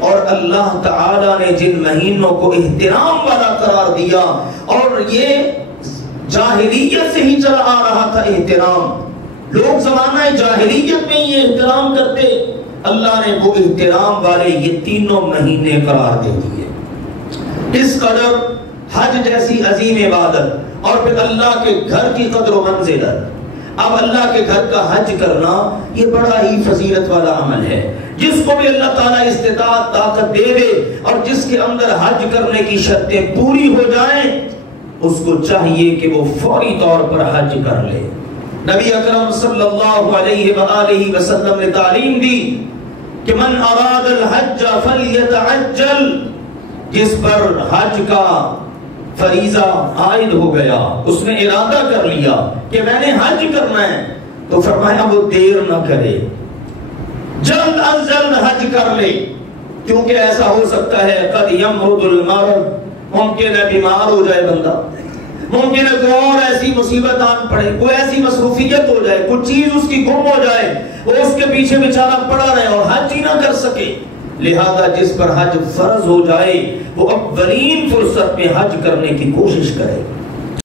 اور اللہ تعالی نے جن مہینوں کو احترام والا قرار دیا، اور یہ جاہلیت سے ہی چلا آ رہا تھا احترام، لوگ زمانہ جاہلیت میں یہ احترام کرتے، اللہ نے وہ احترام والے یہ تینوں مہینے قرار دے دیے۔ اس قدر حج جیسی عظیم عبادت، اور پھر اللہ کے گھر کی قدر و منزلت۔ اب اللہ کے گھر کا حج کرنا یہ بڑا ہی فضیلت والا عمل ہے۔ جس کو بھی اللہ تعالیٰ استطاعت طاقت دے دے اور جس کے اندر حج کرنے کی شرطیں پوری ہو جائیں، اس کو چاہیے کہ وہ فوری طور پر حج کر لے۔ نبی اکرم صلی اللہ علیہ وآلہ وسلم نے تعلیم دی کہ من اراد الحج فلیتعجل، جس پر حج کا فریضہ عائد ہو گیا، اس نے ارادہ کر لیا کہ میں نے حج کرنا ہے، تو فرمایا وہ دیر نہ کرے، جلد از جلد حج کر لے، کیونکہ ایسا ہو سکتا ہے قد یمرض المرض، ممکن ہے بیمار ہو جائے بندہ، ممکن ہے کوئی اور ایسی مصیبت آن پڑے، کوئی ایسی مصروفیت ہو جائے، کوئی چیز اس کی گم ہو جائے، وہ اس کے پیچھے بیچارہ پڑا رہے اور حج ہی نہ کر سکے۔ لہذا جس پر حج فرض ہو جائے وہ اولین فرصت میں حج کرنے کی کوشش کرے۔